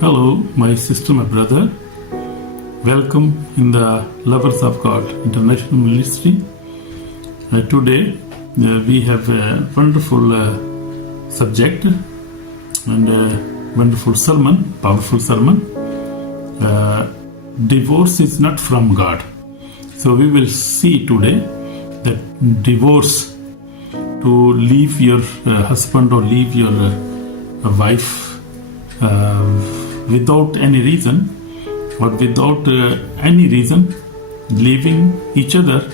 Hello, my sister, my brother. Welcome in the Lovers of God International Ministry. Today we have a wonderful subject and a wonderful sermon, powerful sermon. Divorce is not from God. So we will see today that divorce, to leave your husband or leave your wife without any reason or without any reason, leaving each other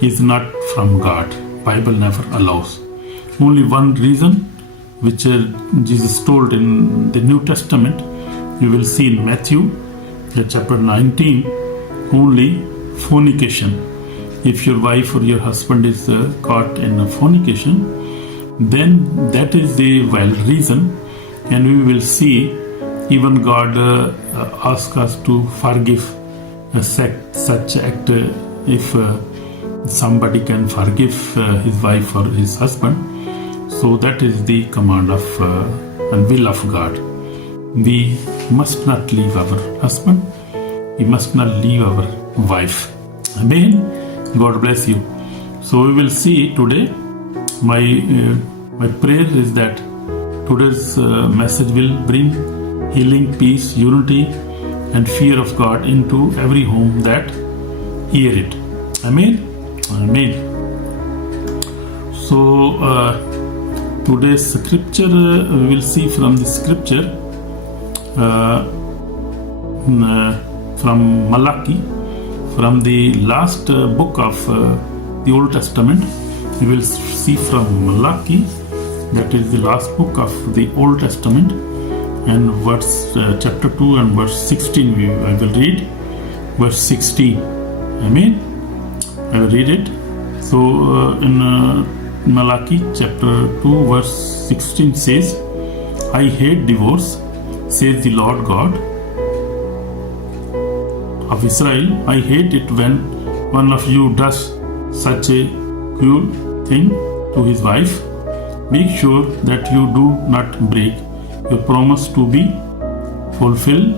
is not from God. Bible never allows. Only one reason, which Jesus told in the New Testament, you will see in Matthew chapter 19, only fornication. If your wife or your husband is caught in fornication, then that is the valid reason, and we will see even God asks us to forgive such act if somebody can forgive his wife or his husband. So that is the command of and will of God. We must not leave our husband. We must not leave our wife. Amen. God bless you. So we will see today. My prayer is that today's message will bring healing, peace, unity, and fear of God into every home that hear it. Amen. Amen. So today's scripture we will see from the scripture from Malachi, from the last book of the Old Testament. We will see from Malachi, that is the last book of the Old Testament, and verse chapter 2 and verse 16 I will read. Verse 16. Amen. I will read it. So in Malachi chapter 2 verse 16 says, I hate divorce, says the Lord God of Israel. I hate it when one of you does such a cruel thing to his wife. Make sure that you do not break your promise to be fulfilled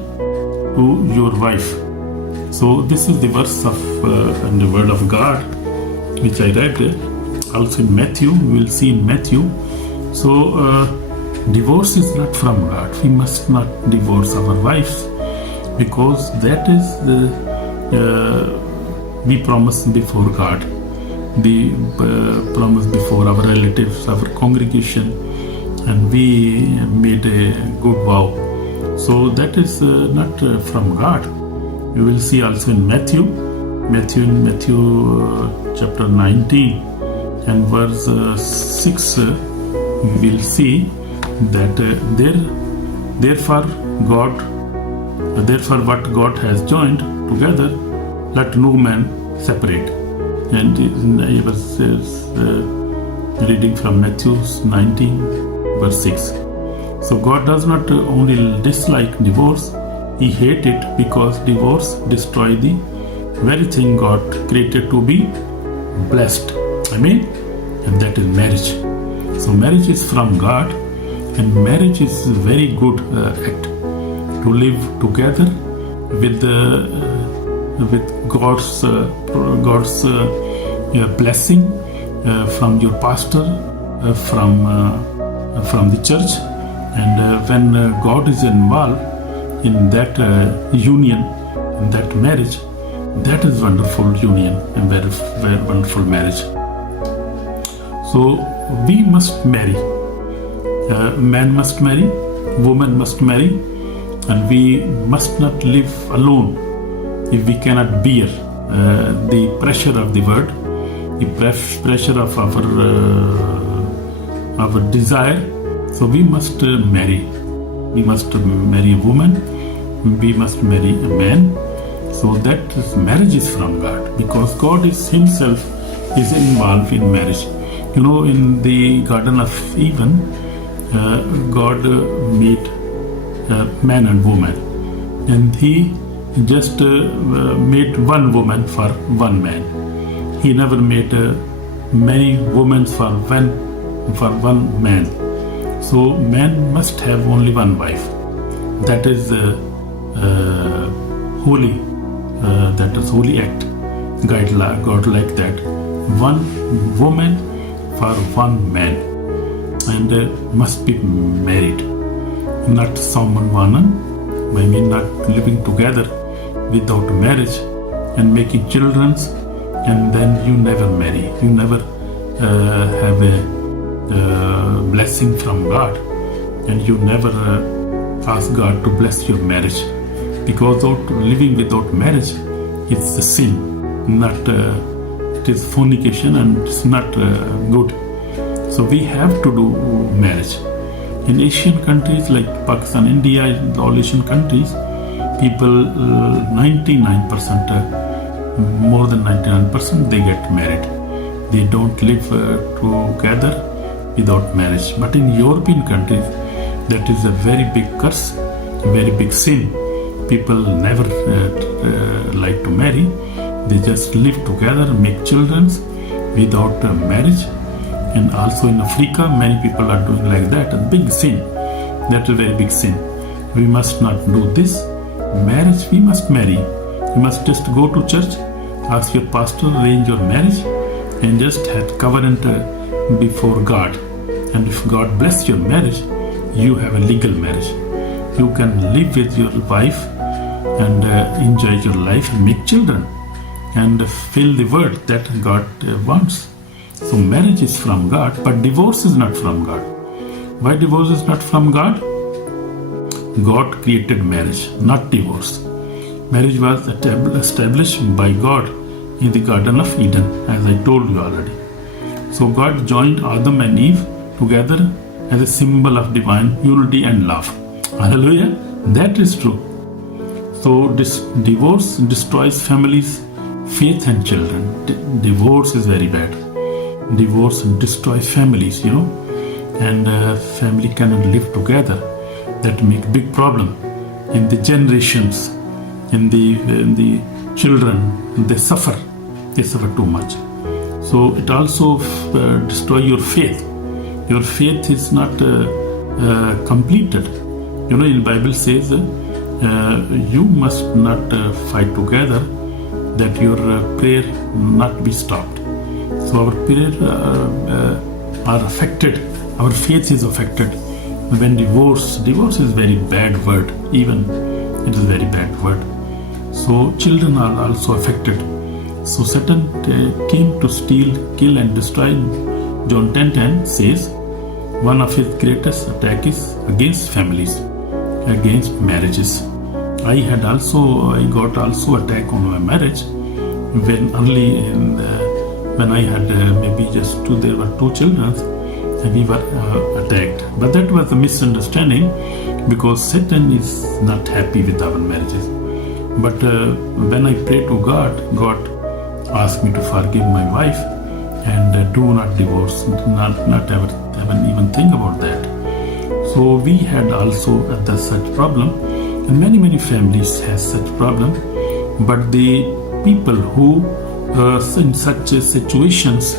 to your wife. So this is the verse of and the word of God which I read also in Matthew. We will see in Matthew. So divorce is not from God. We must not divorce our wives, because that is we promise before God. We promise before our relatives, our congregation, and we made a good vow. So that is not from God. We will see also in Matthew chapter 19 and verse 6. We will see that therefore what God has joined together, let no man separate. And I was reading from Matthew 19 verse 6. So God does not only dislike divorce, He hates it because divorce destroys the very thing God created to be blessed. Amen. And that is marriage. So marriage is from God, and marriage is a very good act to live together with God's blessing from your pastor, from the church, and when God is involved in that union, in that marriage, that is wonderful union and very, very wonderful marriage. So we must marry. Man must marry, woman must marry, and we must not live alone if we cannot bear the pressure of the word, the pressure of our desire. So we must marry. We must marry a woman. We must marry a man. So that marriage is from God, because God is Himself is involved in marriage. You know, in the Garden of Eden, God made man and woman, and He just made one woman for one man. He never made many women for one man. So man must have only one wife. That is holy. That is holy act. God like that. One woman for one man, and must be married, not someone. I mean, not living together without marriage and making children, and then you never marry. You never have a blessing from God, and you never ask God to bless your marriage, because living without marriage is a sin, not it is fornication, and it's not good. So we have to do marriage. In Asian countries like Pakistan, India, all Asian countries, people 99%, more than 99%, they get married. They don't live together without marriage. But in European countries, that is a very big curse, a very big sin. People never like to marry. They just live together, make children without marriage. And also in Africa, many people are doing like that. A big sin. That's a very big sin. We must not do this. Marriage, we must marry. You must just go to church, ask your pastor, arrange your marriage, and just have covenant before God. And if God bless your marriage, you have a legal marriage. You can live with your wife and enjoy your life and make children and fill the world that God wants. So marriage is from God, but divorce is not from God. Why divorce is not from God? God created marriage, not divorce. Marriage was established by God in the Garden of Eden, as I told you already. So God joined Adam and Eve together as a symbol of divine unity and love. Hallelujah. That is true. So this divorce destroys families, faith and children. Divorce is very bad. Divorce destroys families, and family cannot live together. That make big problem in the generations, in the children. They suffer too much. So it also destroy your faith. Your faith is not completed. In Bible says you must not fight together, that your prayer not be stopped. So our prayer are affected. Our faith is affected when divorce is very bad word. Even it is very bad word. So children are also affected. So Satan came to steal, kill and destroy. John 10:10 says one of his greatest attack is against families, against marriages. I got also attack on my marriage when I had maybe just there were two children, and we were attacked. But that was a misunderstanding, because Satan is not happy with our marriages. But when I pray to God, God asked me to forgive my wife and do not divorce, not ever even think about that. So we had also such problem, and many families has such problem. But the people who in such situations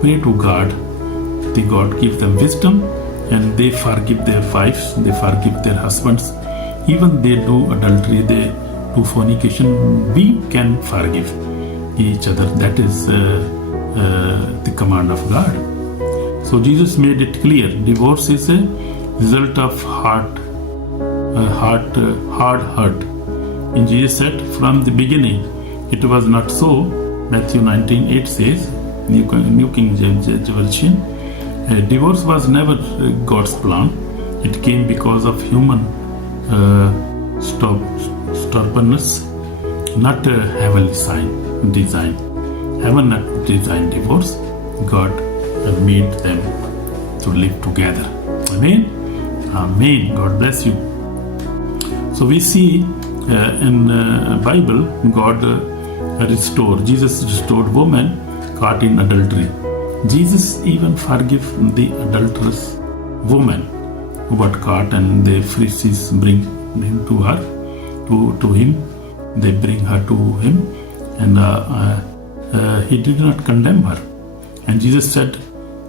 pray to God, God give them wisdom, and they forgive their wives, they forgive their husbands. Even they do adultery, they do fornication, we can forgive each other. That is the command of God. So Jesus made it clear, divorce is a result of hard hurt. And Jesus said, from the beginning it was not so. Matthew 19:8 says, New King James Version, divorce was never God's plan. It came because of human stubbornness, not a heavenly design. Heaven not designed divorce. God made them to live together. Amen. Amen. God bless you. So we see in Bible, God Jesus restored woman caught in adultery. Jesus even forgive the adulterous woman who got caught, and the Pharisees bring him to her, to him. They bring her to him, and he did not condemn her. And Jesus said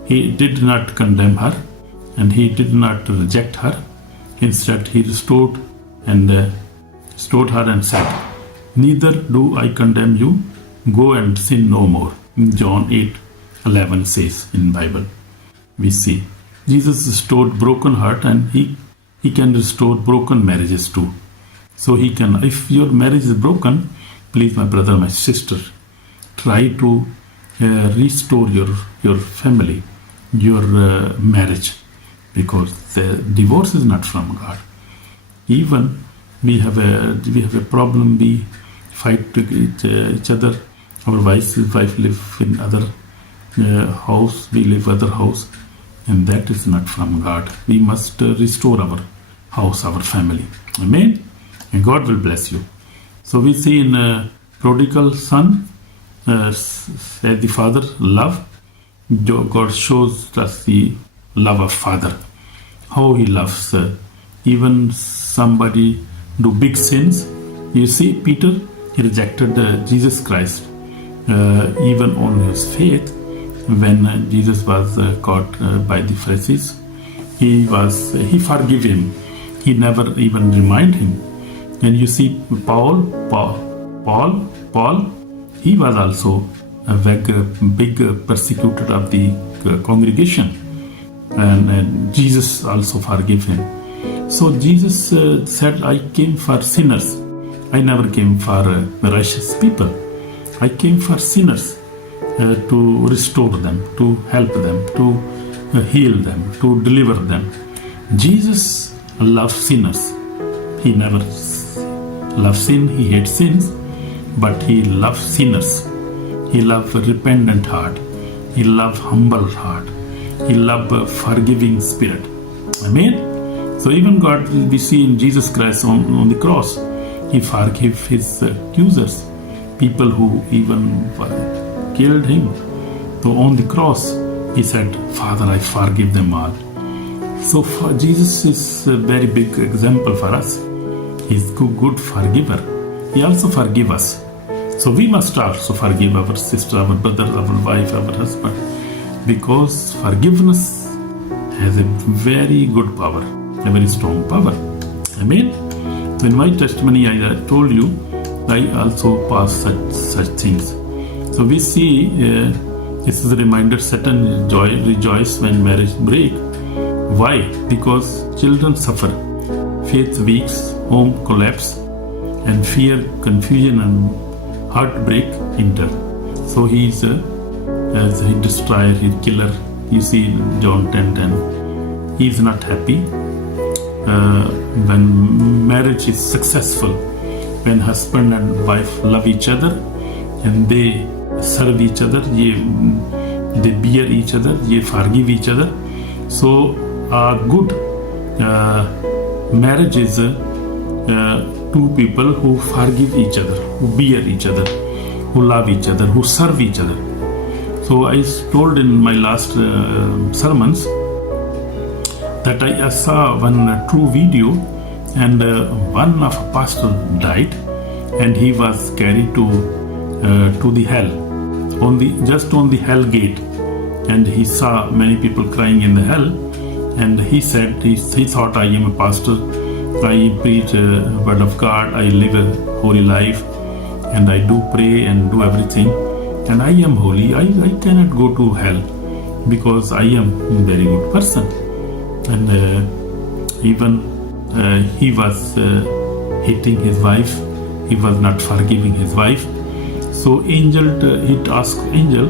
he did not condemn her, and he did not reject her. Instead, he restored and restored her and said, "Neither do I condemn you. Go and sin no more." John 8:11 says in Bible. We see Jesus restored broken heart, and he can restore broken marriages too. So he can, if your marriage is broken, please, my brother, my sister, try to restore your family, your marriage, because the divorce is not from God. Even we have a problem, we fight to each other. Our wife live in other house, we live other house, and that is not from God. We must restore our house, our family. Amen. And God will bless you. So we see in prodigal son, said the father love. God shows us the love of father, how he loves even somebody do big sins. You see, Peter, he rejected Jesus Christ even on his faith. When Jesus was caught by the Pharisees, he forgave him. He never even reminded him. And you see Paul, he was also a big persecutor of the congregation, and Jesus also forgave him. So Jesus said, "I came for sinners. I never came for righteous people. I came for sinners, to restore them, to help them, to heal them, to deliver them." Jesus loves sinners. He never loves sin. He hates sins, but he loves sinners. He loves a repentant heart. He loves humble heart. He loves a forgiving spirit. Amen. So even God, we see in Jesus Christ on the cross, he forgave his accusers, people who even killed him. So on the cross, he said, "Father, I forgive them all." So Jesus is a very big example for us. He's good forgiver. He also forgives us. So we must also forgive our sister, our brother, our wife, our husband, because forgiveness has a very good power, a very strong power. Amen. So in my testimony, I told you, I also pass such things. So we see this is a reminder: Satan rejoice when marriage break. Why? Because children suffer, faith weaks, home collapse, and fear, confusion, and heartbreak enter. So he's a destroyer, he's killer. You see in John 10:10. He is not happy when marriage is successful, when husband and wife love each other and they serve each other, they bear each other, they forgive each other. So a good marriage is two people who forgive each other, who bear each other, who love each other, who serve each other. So I told in my last sermons that I saw one true video, and one of a pastor died, and he was carried to the hell, on the hell gate, and he saw many people crying in the hell, and he said he thought, "I am a pastor, I preach word of God, I live a holy life, and I do pray and do everything, and I am holy. I cannot go to hell because I am a very good person." And even he was hating his wife. He was not forgiving his wife. So angel, he asked angel,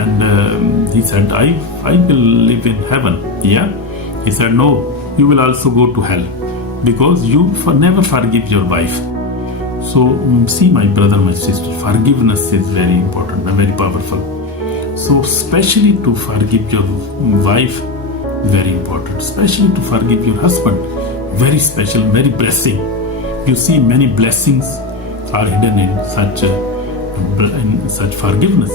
and he said, I will live in heaven. Yeah. He said, "No, you will also go to hell because you never forgive your wife." So see, my brother, my sister, forgiveness is very important and very powerful. So especially to forgive your wife, very important. Especially to forgive your husband, very special, very blessing. You see, many blessings are hidden in such forgiveness.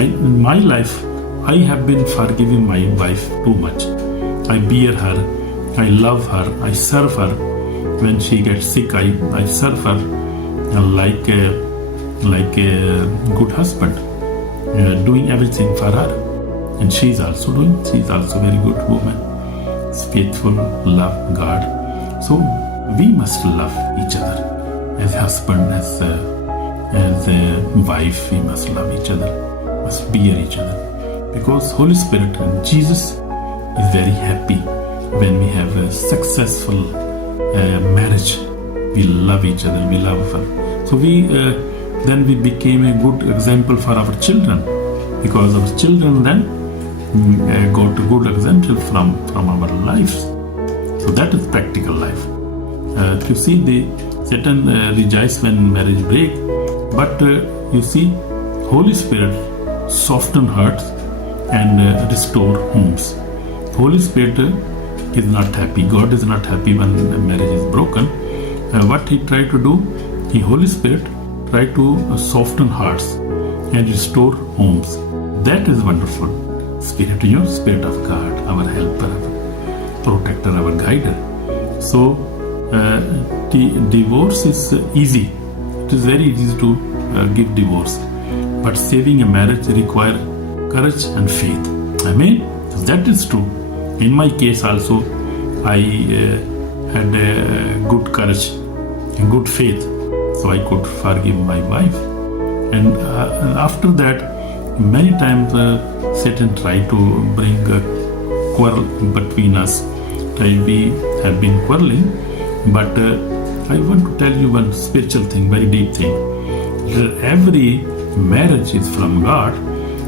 In my life, I have been forgiving my wife too much. I bear her, I love her, I serve her. When she gets sick, I serve her like a good husband, doing everything for her. And she's also a very good woman, faithful, love God. So we must love each other. As husband, as a wife, we must love each other, must bear each other. Because Holy Spirit and Jesus is very happy when we have a successful marriage. We love each other, we love her. So then we became a good example for our children, because our children then got a good example from our lives. So that is practical life. You see, Satan rejoices when marriage break, but you see, Holy Spirit soften hearts and restore homes. Holy Spirit is not happy. God is not happy when a marriage is broken. What He tried to do, Holy Spirit tried to soften hearts and restore homes. That is wonderful. Spirit, Spirit of God, our helper, our protector, our guider. So, divorce is easy. It is very easy to give divorce. But saving a marriage requires courage and faith. Amen? That is true. In my case also, I had good courage and good faith, so I could forgive my wife. And after that, many times Satan tried to bring a quarrel between us. We have been quarreling, but I want to tell you one spiritual thing, very deep thing. Every marriage is from God,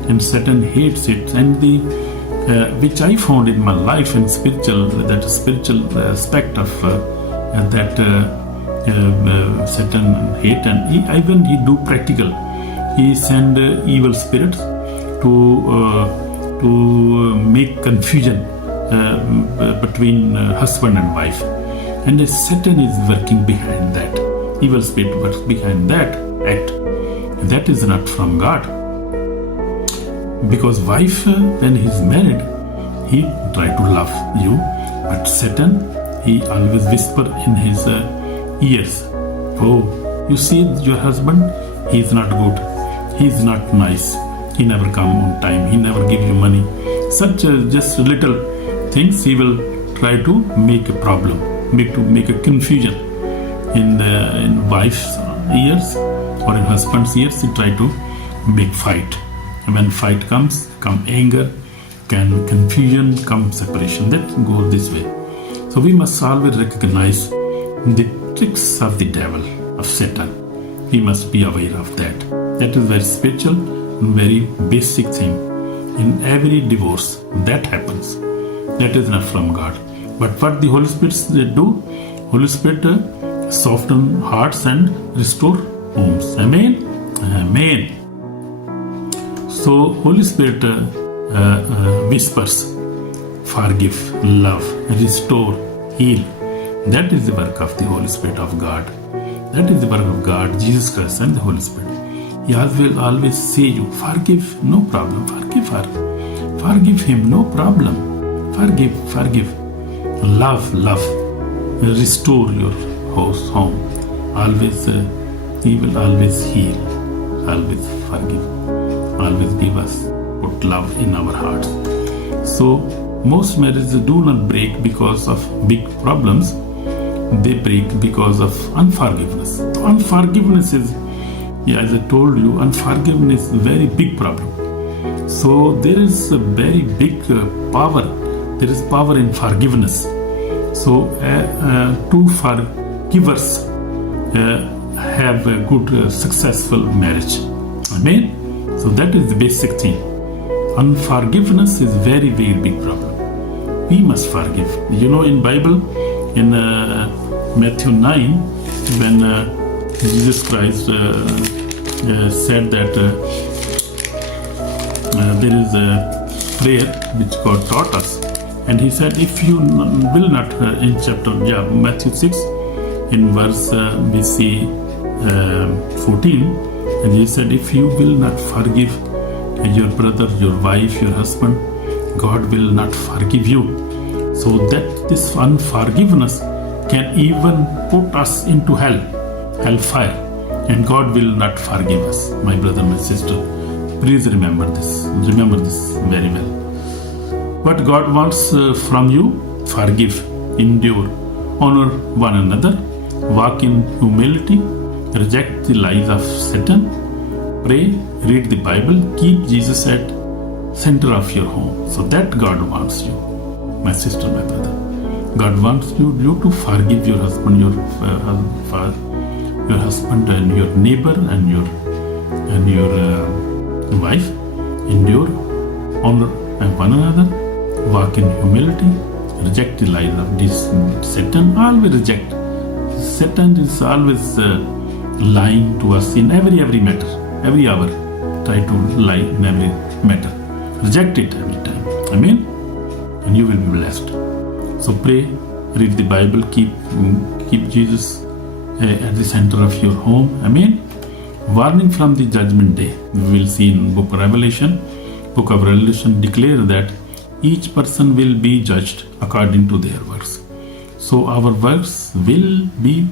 and Satan hates it. And which I found in my life in spiritual aspect of that Satan hate, and even he do practical. He send evil spirits to make confusion between husband and wife, and Satan is working behind that. Evil spirit works behind that act. That is not from God. Because wife, when he's married, he try to love you, but Satan, he always whisper in his ears, oh, you see your husband, he is not good, he is not nice, he never come on time, he never give you money. Such just little things he will try to make a problem, make a confusion in wife's ears or in husband's ears. He try to make fight. And when fight comes, come anger, can confusion, come separation. That goes this way. So we must always recognize the tricks of the devil, of Satan. We must be aware of that. That is very spiritual and very basic thing. In every divorce, that happens. That is not from God. But what the Holy Spirit do? Holy Spirit soften hearts and restore homes. Amen? Amen. So Holy Spirit whispers, forgive, love, restore, heal. That is the work of the Holy Spirit of God. That is the work of God, Jesus Christ and the Holy Spirit. He will always say you, forgive, no problem. Forgive her. Forgive him, no problem. Forgive. Love. Restore your house, home. Always, he will always heal. Always forgive. Always give us, put love in our hearts. So, most marriages do not break because of big problems. They break because of unforgiveness. So unforgiveness is, as I told you, unforgiveness is a very big problem. So there is a very big power. There is power in forgiveness. So two forgivers have a good, successful marriage. Amen. So that is the basic thing. Unforgiveness is very, very big problem. We must forgive. In Bible, in Matthew 9, when Jesus Christ said that there is a prayer which God taught us, and he said, if you will not, in Matthew 6, in verse we see 14, and he said, if you will not forgive your brother, your wife, your husband, God will not forgive you. So that this unforgiveness can even put us into hellfire, and God will not forgive us. My brother, my sister, please remember this very well. What God wants from you, forgive, endure, honor one another, walk in humility, reject the lies of Satan, pray, read the Bible, keep Jesus at center of your home. So that God wants you, my sister, my brother. God wants you to forgive your husband, your husband and your neighbor and your wife. Endure, honor one another, walk in humility, reject the lies of this Satan. Always reject. Satan is always lying to us in every matter, every hour. Try to lie in every matter. Reject it every time. Amen. And you will be blessed. So pray, read the Bible, keep Jesus at the center of your home. Amen. Warning from the judgment day. We will see in Book of Revelation declare that each person will be judged according to their works. So our works will be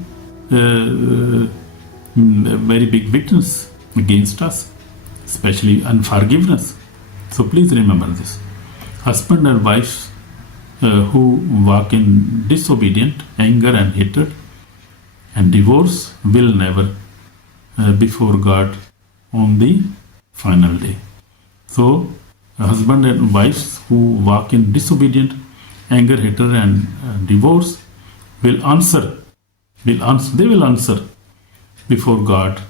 very big witness against us, especially unforgiveness. So please remember this. Husband and wives who walk in disobedient, anger and hatred and divorce will never before God on the final day. So husband and wives who walk in disobedient, anger, hatred and divorce will answer before God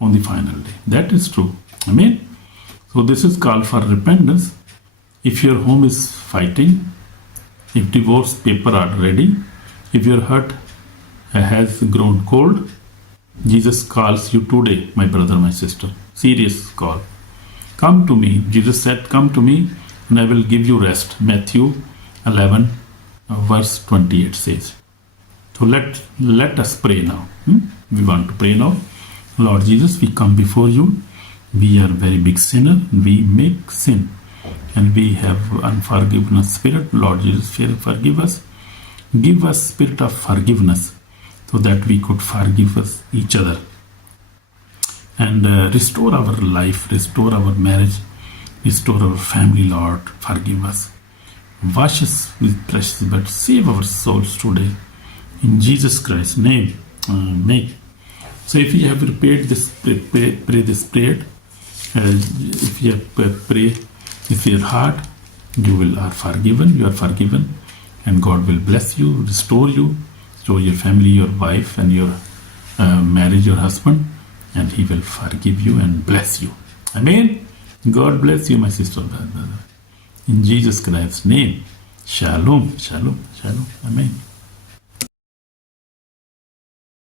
on the final day. That is true. Amen. So this is called for repentance. If your home is fighting, if divorce paper are ready, if your heart has grown cold, Jesus calls you today, my brother, my sister. Serious call. Come to me. Jesus said, come to me and I will give you rest. Matthew 11 verse 28 says. So let us pray now. We want to pray now. Lord Jesus, we come before you. We are very big sinner. We make sin. And we have unforgiveness spirit. Lord Jesus, forgive us. Give us spirit of forgiveness so that we could forgive us each other. And restore our life, restore our marriage, restore our family, Lord. Forgive us. Wash us with precious blood. Save our souls today. In Jesus Christ's name. Amen. So if you have prayed this, pray this prayer. If you have prayed with your heart, you are forgiven, and God will bless you, restore your family, your wife, and your marriage, your husband, and He will forgive you and bless you. Amen. God bless you, my sister, brother. In Jesus Christ's name. Shalom, shalom, shalom. Amen.